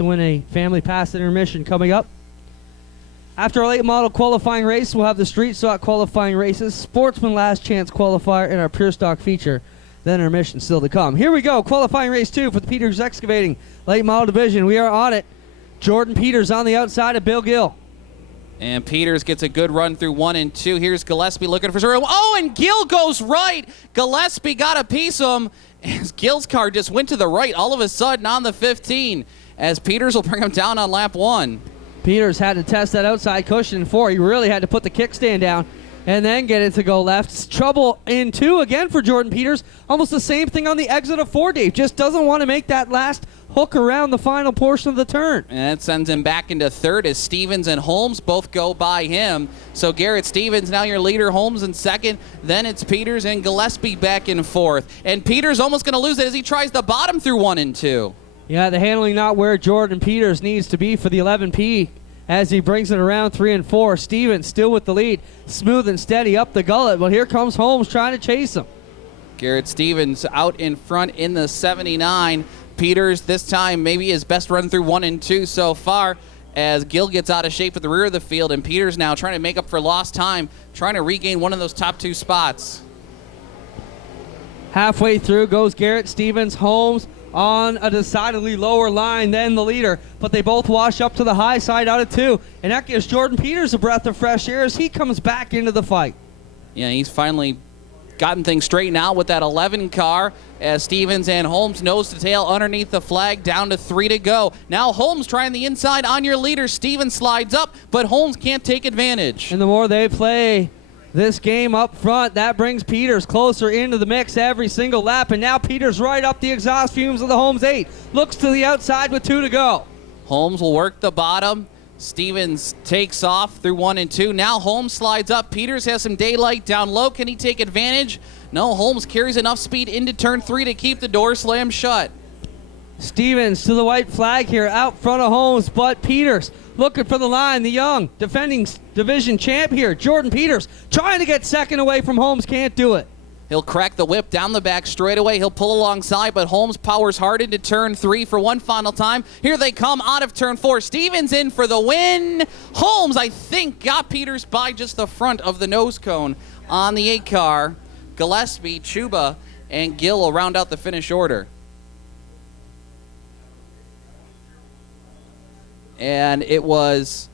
to win a family pass at intermission coming up. After our late model qualifying race, we'll have the street stock qualifying races, sportsman last chance qualifier, and our pure stock feature. Then intermission still to come. Here we go, qualifying race 2 for the Peters Excavating late model division. We are on it. Jordan Peters on the outside of Bill Gill. And Peters gets a good run through 1 and 2. Here's Gillespie looking for zero. Oh, and Gill goes right. Gillespie got a piece of him. As Gill's car just went to the right all of a sudden on the 15. As Peters will bring him down on lap 1. Peters had to test that outside cushion in 4. He really had to put the kickstand down and then get it to go left. It's trouble in 2 again for Jordan Peters. Almost the same thing on the exit of 4, Dave. Just doesn't want to make that last hook around the final portion of the turn. And that sends him back into 3rd as Stevens and Holmes both go by him. So Garrett Stevens, now your leader, Holmes in 2nd. Then it's Peters and Gillespie back in 4th. And Peters almost going to lose it as he tries the bottom through 1 and 2. Yeah, the handling not where Jordan Peters needs to be for the 11P as he brings it around 3 and 4. Stevens still with the lead, smooth and steady up the gullet. Well, here comes Holmes trying to chase him. Garrett Stevens out in front in the 79. Peters this time maybe his best run through 1 and 2 so far as Gill gets out of shape at the rear of the field, and Peters now trying to make up for lost time, trying to regain one of those top 2 spots. Halfway through goes Garrett Stevens. Holmes on a decidedly lower line than the leader, but they both wash up to the high side out of 2, and that gives Jordan Peters a breath of fresh air as he comes back into the fight. Yeah, he's finally gotten things straightened out with that 11 car as Stevens and Holmes nose to tail underneath the flag, down to 3 to go. Now Holmes trying the inside on your leader. Stevens slides up, but Holmes can't take advantage. And the more they play this game up front, that brings Peters closer into the mix every single lap, and now Peters right up the exhaust fumes of the Holmes 8. Looks to the outside with 2 to go. Holmes will work the bottom. Stevens takes off through 1 and 2. Now Holmes slides up. Peters has some daylight down low. Can he take advantage? No, Holmes carries enough speed into turn 3 to keep the door slammed shut. Stevens to the white flag here out front of Holmes, but Peters looking for the line. The young defending division champ here, Jordan Peters, trying to get second away from Holmes, can't do it. He'll crack the whip down the back straightaway. He'll pull alongside, but Holmes powers hard into turn 3 for one final time. Here they come out of turn 4. Stevens in for the win. Holmes, I think, got Peters by just the front of the nose cone on the 8 car. Gillespie, Chuba, and Gill will round out the finish order. And it was